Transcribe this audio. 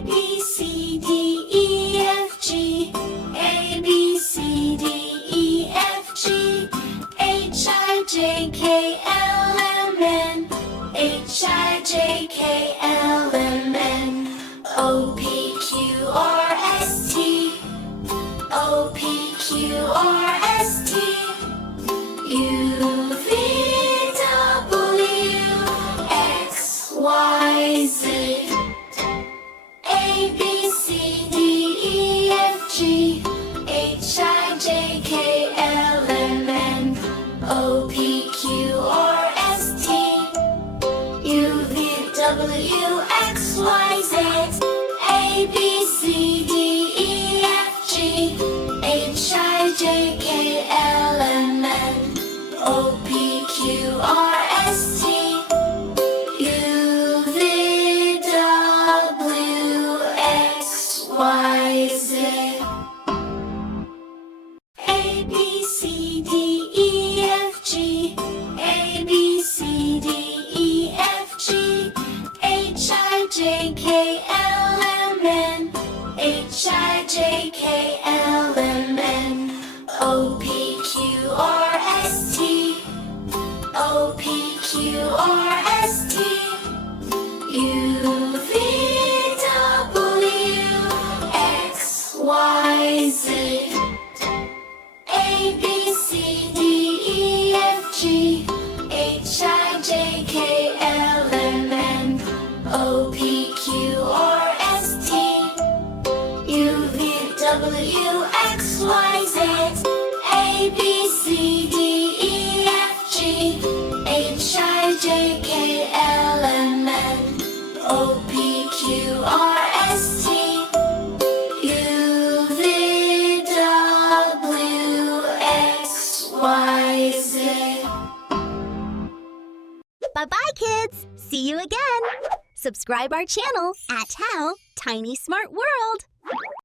B, C, D, E, F, G. A, B, C, D, E, F, G. H, I, J, K, L, M, N. H, I, J, K, L, M, N. O, P, Q, R, S, T. O, P, Q, R, S, T. U, V, W, X, Y, Z. A, B, C, D, E, F, G. H, I, J, K, L, M, N. O, P, Q, R, S, T. U, V, W, X, Y, Z. A, B, C, D, E, F, G. H, I, J, K, L, M, N. O, P, Q, R, S, T. U, V, W, X, Y, Z. A, B, C, D, E, F, G. A, B, C, D, E, F, G. H, I, J, K, L, M, N. H, I, J, K, L, M, N. O, P, Q, R, S, T. O, P, Q, R, S, T. U, V, W, X, Y, Z. A, B, C, D, E, F, G. H, I, J, K, L, M, N. O, P, Q, R, S, T. U, V, W, X, Y, Z. A, B, C, D, E, F, G. H, I, J, K, L, M, N. O, P, Q, R, S, T. U, V, W, X, Y, Z. Bye-bye, kids! See you again! Subscribe our channel at How Tiny Smart World.